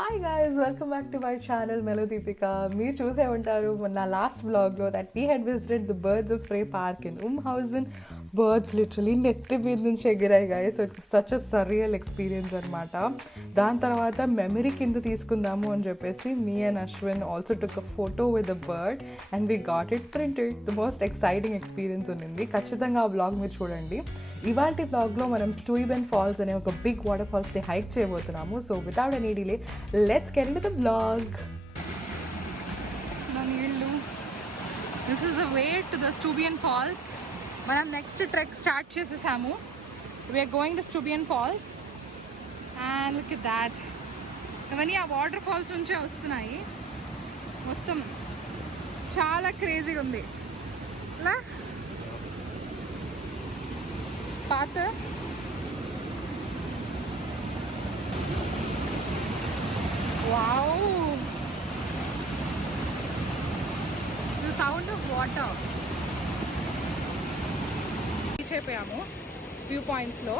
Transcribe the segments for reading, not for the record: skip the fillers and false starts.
Hi guys, welcome back to my channel Melodeepika. మీరు చూసే ఉంటారు నా లాస్ట్ వ్లాగ్లో that we had visited the birds of prey park in Umhausen. Birds literally నెత్తి మీద నుంచి ఎగిరాయి guys. So it's such a surreal experience అనమాట. దాని తర్వాత మెమరీ కింద తీసుకుందాము అని చెప్పేసి మీ and Ashwin also took a photo with a bird and we got it printed. The most exciting experience ఉన్నింది. ఖచ్చితంగా ఆ వ్లాగ్ మీరు చూడండి. ఇవాల్టి బ్లాగ్లో మనం స్టూయిబెన్ ఫాల్స్ అనే ఒక బిగ్ వాటర్ ఫాల్స్ని హైక్ చేయబోతున్నాము. So without any delay let's get into the blog. నీళ్ళు, this is the way to the Stuiben falls. మనం నెక్స్ట్ ట్రెక్ స్టార్ట్ చేసేసాము. We are going to Stuiben falls and look at that. ఇవన్నీ ఆ water falls నుంచే వస్తున్నాయి. మొత్తం చాలా క్రేజీగా ఉంది. ఇలా పాత wow, the sound of water. Reach అయిపోయాము వ్యూ పాయింట్స్లో.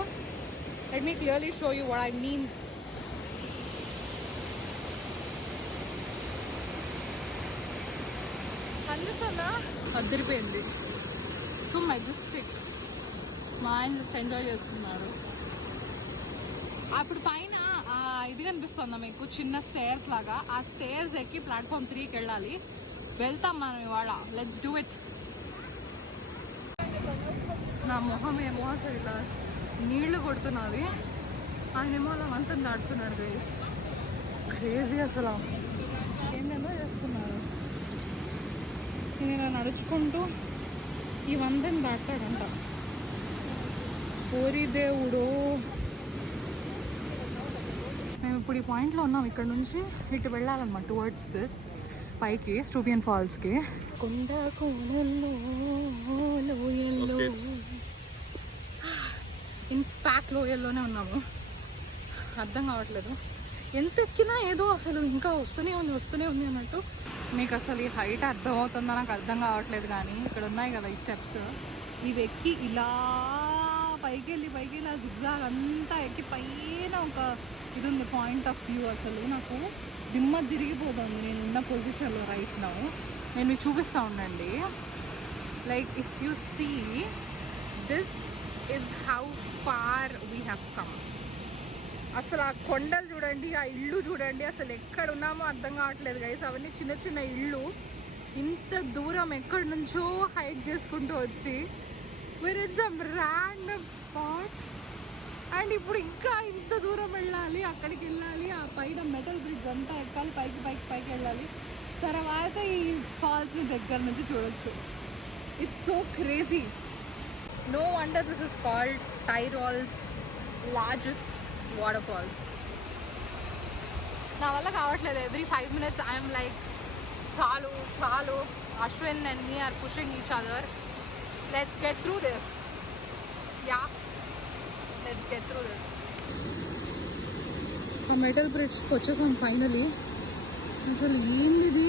Let me clearly show you what I mean. అందుకన్నా అద్దరిపోయింది. So majestic. మా ఆయన జస్ట్ ఎంజాయ్ చేస్తున్నారు. అప్పుడు పైన ఇది కనిపిస్తుందా మీకు, చిన్న స్టేర్స్ లాగా. ఆ స్టేర్స్ ఎక్కి ప్లాట్ఫామ్ 3కి వెళ్ళాలి. వెళ్తాం మనం ఇవాళ. Let's do it. నా మొహం ఏమో అసలు ఇలా నీళ్లు కొడుతున్నది. ఆయన ఏమో అలా వంతను దాటుతున్నాడు గైస్. క్రేజీ అసలు. ఏంటేమో చేస్తున్నారు. నేను ఇలా నడుచుకుంటూ ఈ వంతను దాటాడంట. ఓరి దేవుడు. మేము ఇప్పుడు ఈ పాయింట్లో ఉన్నాం. ఇక్కడ నుంచి ఇటు వెళ్ళాలన్నమాట టువర్డ్స్ దిస్ పైకి స్టూబియన్ ఫాల్స్కి. కొండ కోణల్లో లోయల్లో, ఇన్ఫ్యాక్ట్ లోయల్లోనే ఉన్నాము. అర్థం కావట్లేదు. ఎంత ఎక్కినా ఏదో అసలు ఇంకా వస్తూనే ఉంది అన్నట్టు. మీకు అసలు ఈ హైట్ అర్థమవుతుందో నాకు అర్థం కావట్లేదు. కానీ ఇక్కడ ఉన్నాయి కదా ఈ స్టెప్స్, ఇవి ఎక్కి ఇలా పైకి వెళ్ళి ఆ జిగ్జాగ్ అంతా ఎక్కి పైన ఒక ఇది ఉంది, పాయింట్ ఆఫ్ వ్యూ. అసలు నాకు దిమ్మ తిరిగిపోతుంది నేను ఉన్న పొజిషన్లో రైట్ నౌ. నేను మీకు చూపిస్తూ ఉండండి. Like if you see, this is how far we have come. అసలు ఆ కొండలు చూడండి, ఆ ఇళ్ళు చూడండి. అసలు ఎక్కడ ఉన్నామో అర్థం కావట్లేదు గైస్. అవన్నీ చిన్న చిన్న ఇళ్ళు. ఇంత దూరం ఎక్కడి నుంచో హైక్ చేసుకుంటూ వచ్చి we're in some random spot. And ఇప్పుడు ఇంకా ఇంత దూరం వెళ్ళాలి, అక్కడికి వెళ్ళాలి. ఆ పైన మెటల్ బ్రిడ్జ్ అంతా ఎక్కాలి, పైకి వెళ్ళాలి. తర్వాత ఈ ఫాల్స్ని దగ్గర నుంచి చూడొచ్చు. It's so crazy. No wonder this is called Tyrol's largest water falls. నా వల్ల కావట్లేదు. ఎవ్రీ 5 minutes ఐఎమ్ లైక్ చాలు. Ashwin and me are pushing each other. Let's get through this. Yeah, let's get through this. ఆ metal బ్రిడ్జ్కి వచ్చేసాం finally. అసలు ఏంది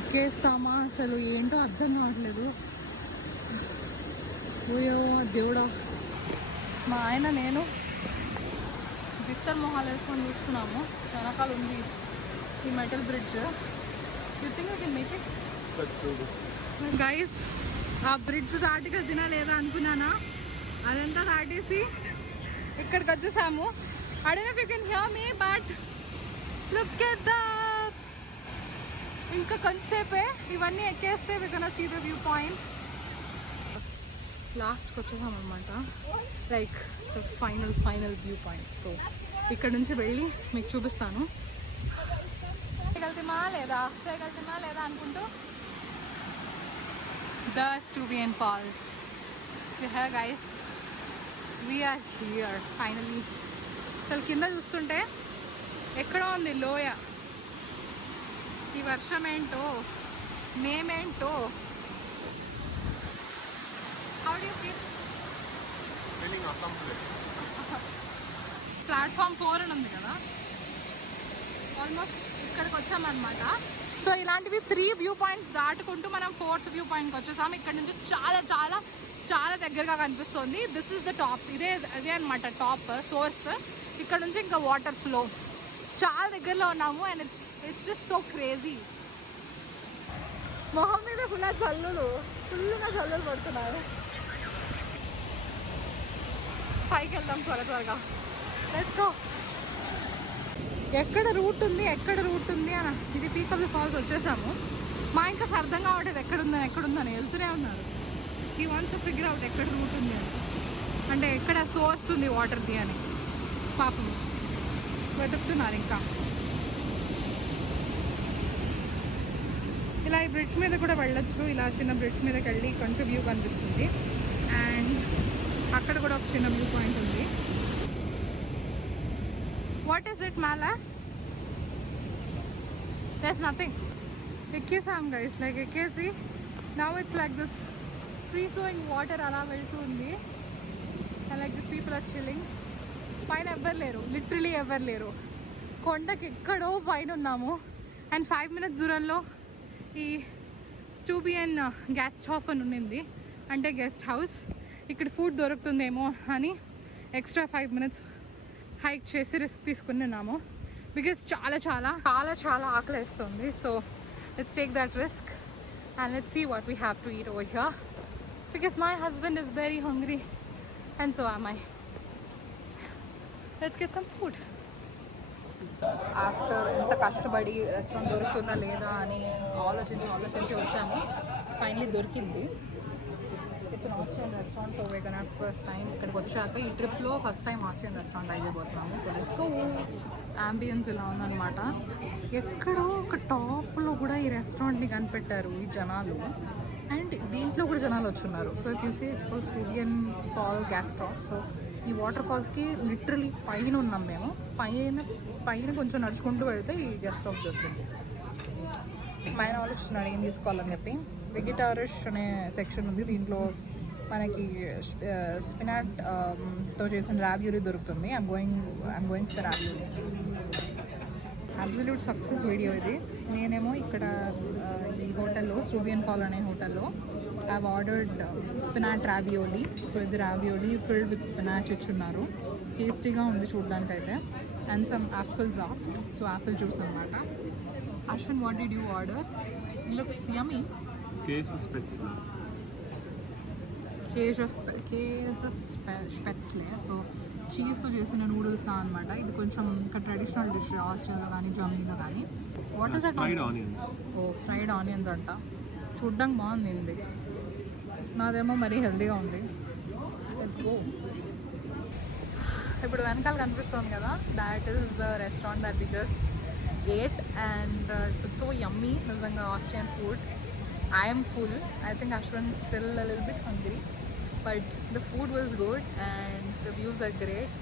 ఎక్కేస్తామా అసలు ఏంటో అర్థం కావట్లేదు. ఓయో దేవుడా. మా ఆయన నేను బిత్తర్ మొహాలు వేసుకొని చూస్తున్నాము. వెనకాల ఉంది ఈ metal bridge. You think I can make it? Guys, ఆ బ్రిడ్జ్ దాటిగా తినలేదా అనుకున్నానా, అదంతా దాటేసి ఇక్కడికి వచ్చేసాము. I don't know if you can hear me, but look at that. ఇంకా కొంచెంసేపే ఇవన్నీ ఎక్కేస్తే we gonna see the view point. లాస్ట్కి వచ్చేసాం అనమాట. Like the final view point. So ఇక్కడ నుంచి వెళ్ళి మీకు చూపిస్తాను. చేయగలుగుతామా లేదా అనుకుంటూ the Stuiben falls. Here guys, we are here finally. అసలు కింద చూస్తుంటే ఎక్కడో ఉంది లోయ. ఈ వర్షం ఏంటో మేమేంటో. How do you feel? Platform 4 అని ఉంది కదా, ఆల్మోస్ట్ ఇక్కడికి వచ్చామన్నమాట. సో ఇలాంటివి 3 వ్యూ పాయింట్స్ దాటుకుంటూ మనం 4th వ్యూ పాయింట్కి వచ్చేసాం. ఇక్కడ నుంచి చాలా చాలా చాలా దగ్గరగా కనిపిస్తుంది. దిస్ ఇస్ ద టాప్, ఇదే అనమాట టాప్ సోర్స్. ఇక్కడ నుంచి ఇంకా వాటర్ ఫ్లో చాలా దగ్గరలో ఉన్నాము. And it's just so crazy. మొహం మీద ఫుల్గా జల్లులు పడుతున్నారు. పైకి వెళ్దాం త్వరగా. Let's go. ఎక్కడ రూట్ ఉంది అని ఇది పీకల్ ఫాల్స్ వచ్చేసాము. మా ఇంకా అర్థం కావట్లేదు ఎక్కడుందని వెళ్తూనే ఉన్నారు. ఈ వాంట్స్ టు ఫిగర్ అవుట్ ఎక్కడ రూట్ ఉంది అని, అంటే ఎక్కడ సోర్స్ ఉంది వాటర్ది అని. పాపం వెతుకుతున్నారు. ఇంకా ఇలా ఈ బ్రిడ్జ్ మీద కూడా వెళ్ళొచ్చు. ఇలా చిన్న బ్రిడ్జ్ మీదకి వెళ్ళి కొంచెం వ్యూ కనిపిస్తుంది. అండ్ అక్కడ కూడా ఒక చిన్న వ్యూ పాయింట్ ఉంది. వాట్ ఈస్ ఇట్ మాలా? there's nothing. ఎక్కేసాం గైస్, లైక్ ఎక్కేసి now it's like this free flowing water అలా వెళ్తుంది. And like this people are chilling. పైన ఎవ్వరు లేరు, లిటరలీ ఎవరు లేరు. కొండకి ఎక్కడో పైన ఉన్నాము. అండ్ 5 minutes దూరంలో ఈ స్టూబియన్ గ్యాస్ స్టాప్ అని ఉన్నింది, అంటే గెస్ట్ హౌస్. ఇక్కడ ఫుడ్ దొరుకుతుందేమో అని ఎక్స్ట్రా 5 minutes హైక్ చేసి రిస్క్ తీసుకున్నాము. బికాస్ చాలా ఆకలిస్తుంది. So let's take that risk and let's see what we have to eat over here. Because my husband is very hungry and so am I. Let's get some food. After ఎంత కష్టపడి restaurant దొరుకుతుందా లేదా అని ఆలోచించి వచ్చాము. Finally దొరికింది. It's an Austrian restaurant. So we gonna first time ఇక్కడికి వచ్చాక ఈ ట్రిప్లో first time Austrian restaurant try చేయబోతున్నాము. So let's go. అంబియన్స్ ఇలా ఉందన్నమాట. ఎక్కడో ఒక టాప్లో కూడా ఈ రెస్టారెంట్ని కనిపెట్టారు ఈ జనాలు. అండ్ దీంట్లో కూడా జనాలు వచ్చున్నారు. So if you see it's called Stuiben fall గ్యాస్ స్టాప్. సో ఈ వాటర్ ఫాల్స్కి లిటరలీ పైన ఉన్నాం మేము. పైన కొంచెం నడుచుకుంటూ వెళ్తే ఈ గ్యాస్ స్టాప్ దొరికింది. ఆయన ఆలోచిస్తున్నాడు ఏం తీసుకోవాలని చెప్పి. వెజిటారిష్ అనే సెక్షన్ ఉంది. దీంట్లో మనకి స్పినాట్ తో చేసిన రావియోలీ దొరుకుతుంది. I'm going for ravioli. Absolute success video ఇది. నేనేమో ఇక్కడ ఈ హోటల్లో స్టూబియన్ ఫాల్ అనే హోటల్లో ఐవ్ ఆర్డర్డ్ స్పినాట్ రావియోలీ. సో ఇది రావియోలీ ఫిల్డ్ విత్ స్పినాచ్ ఇచ్చున్నారు. టేస్టీగా ఉంది చూడడానికి అయితే. అండ్ సమ్ యాపిల్స్ ఆఫ్, సో యాపిల్ జ్యూస్ అనమాట. Ashwin, what did you order? Looks yummy. Käse Spätzle. స్పెట్స్లే. సో చీజ్తో చేసిన నూడిల్స్ అనమాట. ఇది కొంచెం ఇక్కడ ట్రెడిషనల్ డిష్ ఆస్ట్రేలియాలో కానీ జర్మనీలో కానీ. What is that? Fried onions. Oh fried onions అంట. చూడ్డానికి బాగుంది ఇది. నాదేమో మరీ హెల్తీగా ఉంది. Let's go. ఇప్పుడు వెనకాల కనిపిస్తుంది కదా, that is the restaurant that we just ate. And it was so yummy. నిజంగా Austrian food. I am full. I think Ashwin is still a little bit hungry, but the food was good and the views are great.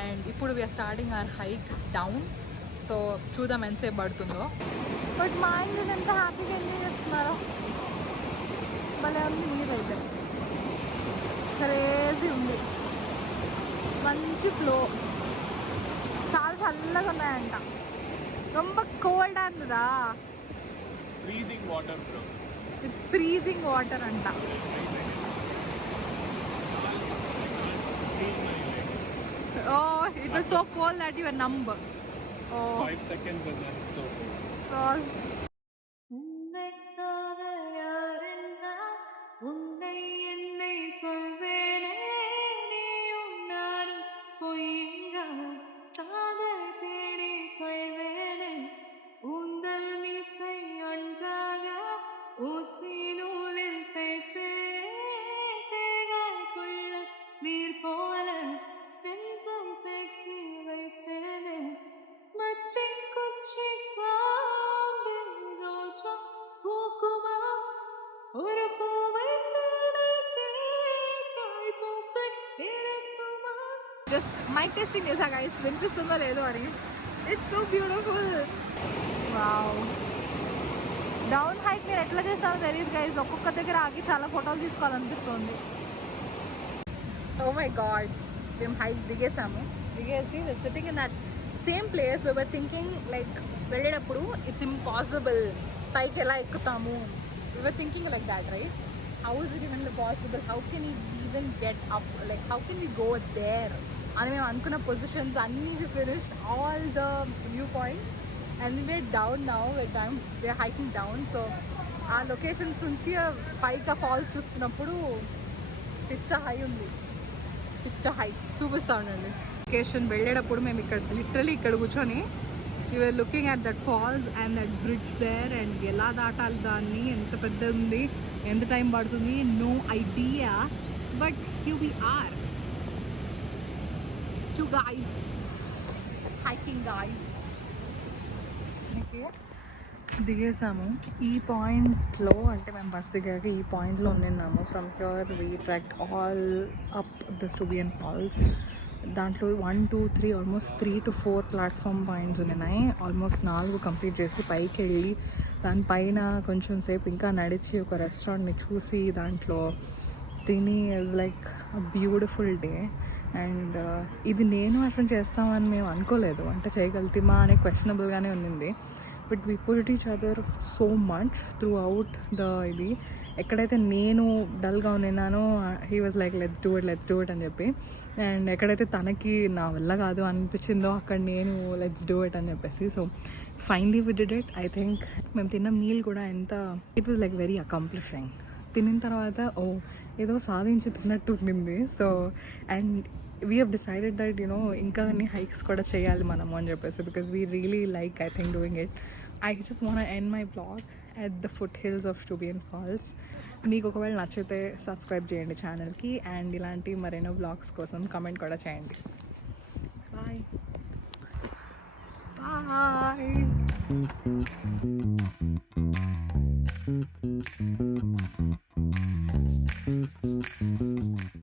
And ఇప్పుడు we are starting our hike down. So చూద్దాం ఎంతసేపు పడుతుందో. But మా ఇంట్లో ఎంత హ్యాపీగా enjoy చేస్తున్నారు. భలే ఉంది నీరు అయితే, క్రేజీ ఉంది. మంచి ఫ్లో, చాలా చల్లగా ఉన్నాయంట. ரொம்ப కోల్డ్ అందా. Freezing water, bro. It's freezing water అంట. Oh, it was so cold that you were numb. Oh. 5 seconds and then it's so cold. God. Just mic testing చేసా guys, వినిపిస్తుందో లేదో అని. It's so beautiful. Wow. Down hike మీరు ఎట్లా చేస్తారో తెలియదు guys. ఒక్కొక్క దగ్గర ఆగి చాలా ఫోటోలు తీసుకోవాలనిపిస్తుంది. ఓ మై గాడ్, మేము హైక్ దిగేసి sitting in that same place. We were thinking like వెళ్ళేటప్పుడు ఇట్స్ ఇంపాసిబుల్, పైకి ఎలా ఎక్కుతాము. We were thinking like that, right? how is it even possible? How can we even get up? Like, how can we go there? And మేము అనుకున్న positions అన్నీ we finished all the view points and we're down now. We're hiking down. So ఆ locations నుంచి పైకి falls చూస్తున్నప్పుడు పిచ్చ high ఉంది. పిచ్చ హై చూపిస్తా ఉండండి. లొకేషన్ వెళ్ళేటప్పుడు మేము ఇక్కడ లిటరలీ ఇక్కడ కూర్చొని we were looking at that falls and that bridge there and ఎలా దాటాలి దాన్ని, ఎంత పెద్ద ఉంది, ఎంత టైం పడుతుంది, no idea. But here we are, two guys hiking guys. దిగేసాము ఈ పాయింట్లో, అంటే మేము బస్ దిగాక ఈ పాయింట్లో ఉన్నాము. From here we tracked all up the Stuiben falls. దాంట్లో 1, 2, 3 ఆల్మోస్ట్ 3 to 4 ప్లాట్ఫామ్ పాయింట్స్ ఉన్నాయి. ఆల్మోస్ట్ 4 కంప్లీట్ చేసి పైకి వెళ్ళి దానిపైన కొంచెం సేపు ఇంకా నడిచి ఒక రెస్టారెంట్ని చూసి దాంట్లో తిని it like beautiful day. And ఇది నేను అసలు చేస్తామని మేము అనుకోలేదు, అంటే చేయగలుగుతామా అనే క్వశ్చనబుల్గానే ఉన్నింది. But we put each other so much through out the ఇది. ఎక్కడైతే నేను డల్గా ఉన్నానో he was like let's do it అని చెప్పి, అండ్ ఎక్కడైతే తనకి నా వల్ల కాదు అనిపించిందో అక్కడ నేను లెట్స్ డూ ఇట్ అని చెప్పేసి. So finally we did it. I think మేము తిన్న మీల్ కూడా ఎంత, it was like very accomplishing. తినిన తర్వాత ఏదో సాధించి తిన్నట్టు ఉండింది. So and we have decided that ఇంకా అన్ని హైక్స్ కూడా చేయాలి మనము అని చెప్పేసి, because we really like I think doing it. I just want to end my vlog at the foothills of Steuben Falls. మీకు ఒకవేళ నచ్చితే సబ్స్క్రైబ్ చేయండి ఛానల్కి, అండ్ ఇలాంటి మరెన్నో బ్లాగ్స్ కోసం కమెంట్ కూడా చేయండి. Bye bye.